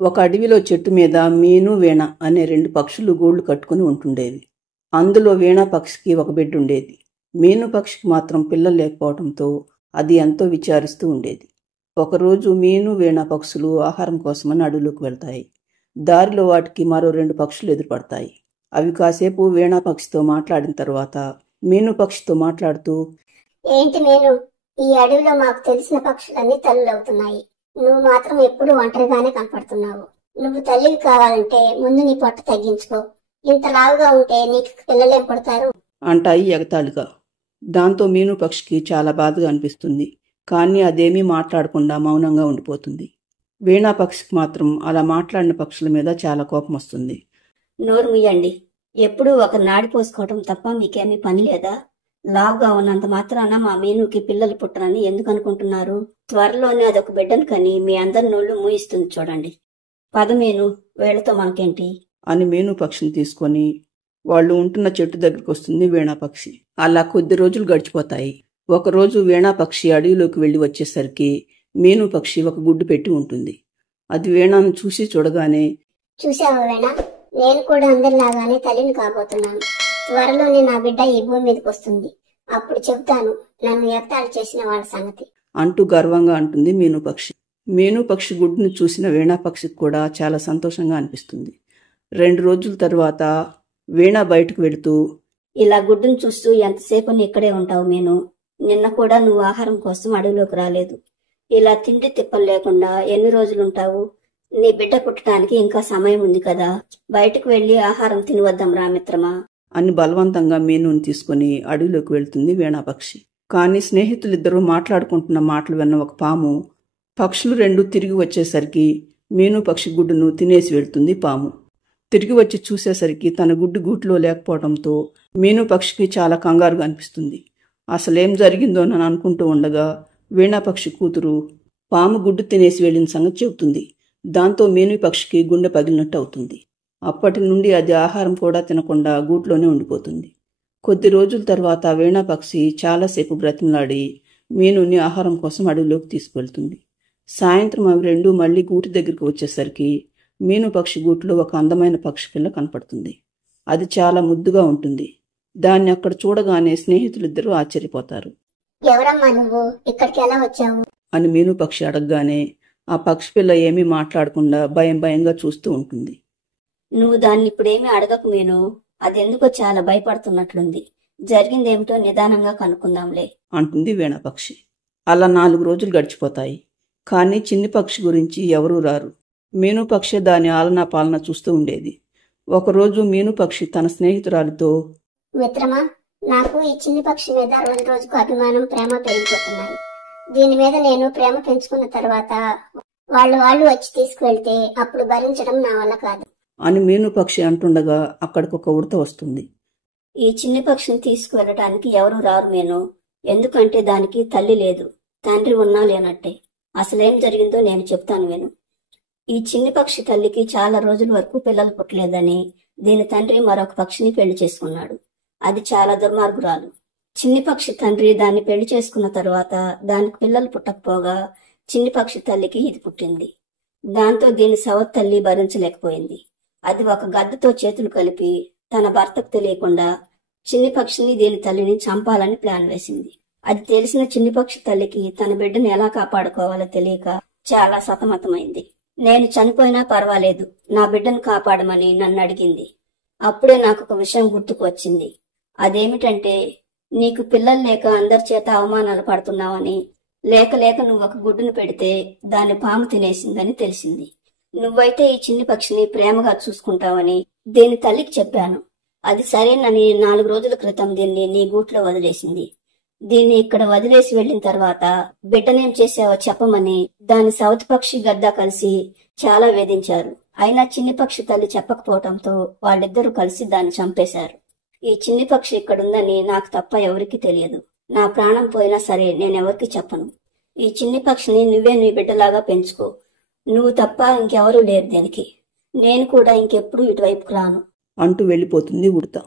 ఒక అడవిలో చెట్టు మీద మీను వీణ అనే రెండు పక్షులు గూళ్ళు కట్టుకుని ఉంటుండేవి. అందులో వీణ పక్షికి ఒక బిడ్డ ఉండేది. మీను పక్షికి మాత్రం పిల్లలు లేకపోవడంతో అది ఎంతో విచారిస్తూ ఉండేది. ఒకరోజు మీను వీణ పక్షులు ఆహారం కోసమని అడవిలోకి వెళ్తాయి. దారిలో వాటికి మరో రెండు పక్షులు ఎదురుపడతాయి. అవి కాసేపు వీణా పక్షితో మాట్లాడిన తర్వాత మీను పక్షితో మాట్లాడుతూ, ఏంటి మీను, ఈ అడవిలో మాకు తెలిసిన పక్షులన్నీ తల్లులవుతున్నాయి. నువ్వు మాత్రం ఎప్పుడు ఒంటరిగానే కనపడుతున్నావు. నువ్వు తల్లివి కావాలంటే ముందు నీ పొట్ట తగ్గించుకో. ఇంత లావుగా ఉంటే నీకు పిల్లలేం పుడతారు అంటాయి ఎగతాళిగా. దాంతో మీను పక్షికి చాలా బాధగా అనిపిస్తుంది. కానీ అదేమీ మాట్లాడకుండా మౌనంగా ఉండిపోతుంది. వీణా పక్షికి మాత్రం అలా మాట్లాడిన పక్షుల మీద చాలా కోపం వస్తుంది. నోరు ముయ్యండి. ఎప్పుడూ ఒక నాడి పోసుకోవటం తప్ప మీకేమీ పని లేదా? లావుగా ఉన్నంత మాత్రాన మా మీనుకి పిల్లలు పుట్టరని ఎందుకు అనుకుంటున్నారు? త్వరలోనే అదొక బిడ్డను కని మీ అందరి నోళ్లు మూయిస్తుంది చూడండి. పద మీను, వీళ్లతో మనకేంటి అని మీను పక్షిని తీసుకొని వాళ్ళు ఉంటున్న చెట్టు దగ్గరికి వస్తుంది వీణా పక్షి. అలా కొద్ది రోజులు గడిచిపోతాయి. ఒకరోజు వీణా పక్షి అడవిలోకి వెళ్లి వచ్చేసరికి మీను పక్షి ఒక గుడ్డు పెట్టి ఉంటుంది. అది వీణాను చూసి చూడగానే, చూసావా వీణా, నేను కూడా అందరిలాగానే తల్లిని కాబోతున్నాను. త్వరలోనే నా బిడ్డ ఈ భూమి మీదకి వస్తుంది. అప్పుడు చెబుతాను నన్ను ఎగతాళి చేసిన వాళ్ళ సంగతి అంటూ గర్వంగా అంటుంది మీను పక్షి. మీను పక్షి గుడ్డును చూసిన వీణా పక్షికి కూడా చాలా సంతోషంగా అనిపిస్తుంది. 2 రోజుల తర్వాత వీణా బయటకు వెళుతూ, ఇలా గుడ్డును చూస్తూ ఎంతసేపు ఇక్కడే ఉంటావు మీను? నిన్న కూడా నువ్వు ఆహారం కోసం అడవిలోకి రాలేదు. ఇలా తిండి తిప్పలు లేకుండా ఎన్ని రోజులుంటావు? నీ బిడ్డ పుట్టడానికి ఇంకా సమయం ఉంది కదా. బయటకు వెళ్లి ఆహారం తినివద్దాం రామిత్రమా అని బలవంతంగా మీనుని తీసుకుని అడవిలోకి వెళ్తుంది వీణా పక్షి. కానీ స్నేహితులిద్దరూ మాట్లాడుకుంటున్న మాటలు విన్న ఒక పాము పక్షులు 2 తిరిగి వచ్చేసరికి మీను పక్షి గుడ్డును తినేసి వెళ్తుంది పాము. తిరిగి వచ్చి చూసేసరికి తన గుడ్డు గూట్లో లేకపోవడంతో మీను పక్షికి చాలా కంగారుగా అనిపిస్తుంది. అసలేం జరిగిందోనని అనుకుంటూ ఉండగా వీణా పక్షి కూతురు పాము గుడ్డు తినేసి వెళ్లిన సంగతి చెబుతుంది. దాంతో మీను పక్షికి గుండె పగిలినట్టు అవుతుంది. అప్పటి నుండి అది ఆహారం కూడా తినకుండా గూట్లోనే ఉండిపోతుంది. కొద్ది రోజుల తర్వాత వీణా పక్షి చాలాసేపు బ్రతిమలాడి మీనుని ఆహారం కోసం అడవిలోకి తీసుకువెళ్తుంది. సాయంత్రం అవి 2 మళ్లీ గూటి దగ్గరికి వచ్చేసరికి మీను పక్షి గూట్లో ఒక అందమైన పక్షి పిల్ల కనపడుతుంది. అది చాలా ముద్దుగా ఉంటుంది. దాన్ని అక్కడ చూడగానే స్నేహితులిద్దరూ ఆశ్చర్యపోతారు. ఎవరమ్మా నువ్వు, ఇక్కడికి ఎలా వచ్చావు అని మీను పక్షి అడగగానే ఆ పక్షి పిల్ల ఏమీ మాట్లాడకుండా భయంగా చూస్తూ ఉంటుంది. నువ్వు దాన్ని ఇప్పుడేమీ అడగకు మీను. అదెందుకో చాలా భయపడుతున్నట్లుంది. జరిగిందేమిటో నిదానంగా కనుక్కుందాంలే అంటుంది వీణా పక్షి. అలా 4 రోజులు గడిచిపోతాయి. కానీ చిన్ని పక్షి గురించి ఎవరూ రారు. మీను పక్షి దాని ఆలనా పాలన చూస్తూ ఉండేది. ఒకరోజు మీను పక్షి తన స్నేహితురాలితో, మిత్రమా, నాకు ఈ చిన్ని పక్షి మీద రోజుకు అభిమానం, ప్రేమ పెరిగిపోతున్నాయి. దీని మీద నేను ప్రేమ పెంచుకున్న తర్వాత వాళ్ళు వచ్చి తీసుకువెళ్తే అప్పుడు భరించడం నా వల్ల కాదు అని మీను పక్షి అంటుండగా అక్కడికొక ఉడత వస్తుంది. ఈ చిన్ని పక్షిని తీసుకువెళ్ళటానికి ఎవరూ రారు మీను. ఎందుకంటే దానికి తల్లి లేదు, తండ్రి ఉన్నా లేనట్టే. అసలేం జరిగిందో నేను చెప్తాను విను. ఈ చిన్ని పక్షి తల్లికి చాలా రోజుల వరకు పిల్లలు పుట్టలేదని దీని తండ్రి మరొక పక్షిని పెళ్లి చేసుకున్నాడు. అది చాలా దుర్మార్గురాలు. చిన్ని పక్షి తండ్రి దాన్ని పెళ్లి చేసుకున్న తరువాత దానికి పిల్లలు పుట్టకపోగా చిన్ని పక్షి తల్లికి ఇది పుట్టింది. దాంతో దీని సవత్ తల్లి భరించలేకపోయింది. అది ఒక గద్దతో చేతులు కలిపి తన భర్తకు తెలియకుండా చిన్ని పక్షిని దీని తల్లిని చంపాలని ప్లాన్ వేసింది. అది తెలిసిన చిన్ని పక్షి తల్లికి తన బిడ్డను ఎలా కాపాడుకోవాలో తెలియక చాలా సతమతమైంది. నేను చనిపోయినా పర్వాలేదు, నా బిడ్డను కాపాడమని నన్ను అడిగింది. అప్పుడే నాకు ఒక విషయం గుర్తుకు వచ్చింది. అదేమిటంటే, నీకు పిల్లలు లేక అందరి చేత అవమానాలు పడుతున్నావని, లేక నువ్వు ఒక గుడ్డును పెడితే దాన్ని పాము తినేసిందని తెలిసింది. నువ్వైతే ఈ చిన్ని పక్షిని ప్రేమగా చూసుకుంటావని దీని తల్లికి చెప్పాను. అది సరేనని 4 రోజుల క్రితం దీన్ని నీ గూట్లో వదిలేసింది. దీన్ని ఇక్కడ వదిలేసి వెళ్లిన తర్వాత బిడ్డనేం చేసావో చెప్పమని దాని సవతి పక్షి గద్ద కలిసి చాలా వేధించారు. అయినా చిన్ని పక్షి తల్లి చెప్పకపోవటంతో వాళ్ళిద్దరూ కలిసి దాన్ని చంపేశారు. ఈ చిన్ని పక్షి ఇక్కడుందని నాకు తప్ప ఎవరికి తెలియదు. నా ప్రాణం పోయినా సరే నేనెవరికి చెప్పను. ఈ చిన్ని పక్షిని నువ్వే నీ బిడ్డలాగా పెంచుకో. నువ్వు తప్ప ఇంకెవరూ లేరు దీనికి. నేను కూడా ఇంకెప్పుడు ఇటువైపుకు రాను అంటూ వెళ్ళిపోతుంది ఉడత.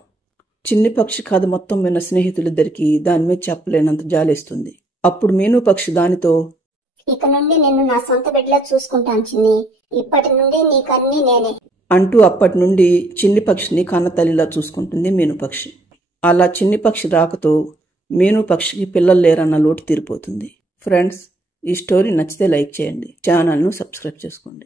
చిన్ని పక్షి కథ మొత్తం విన్న స్నేహితులిద్దరికీ దాని మీద చెప్పలేనంత జాలేస్తుంది. అప్పుడు మీను పక్షి దానితో, ఇక నుండి నిన్ను నా సొంత బిడ్డలా చూసుకుంటాను చిన్ని. ఇప్పటి నుండి నీకన్నీ నేనే అంటూ అప్పటి నుండి చిన్ని పక్షిని కన్న తల్లిలా చూసుకుంటుంది మీను పక్షి. అలా చిన్ని పక్షి రాకతో మీను పక్షికి పిల్లలు లేరన్న లోటు తీరిపోతుంది. ఫ్రెండ్స్, ఈ స్టోరీ నచ్చితే లైక్ చేయండి, ఛానల్ను సబ్స్క్రైబ్ చేసుకోండి.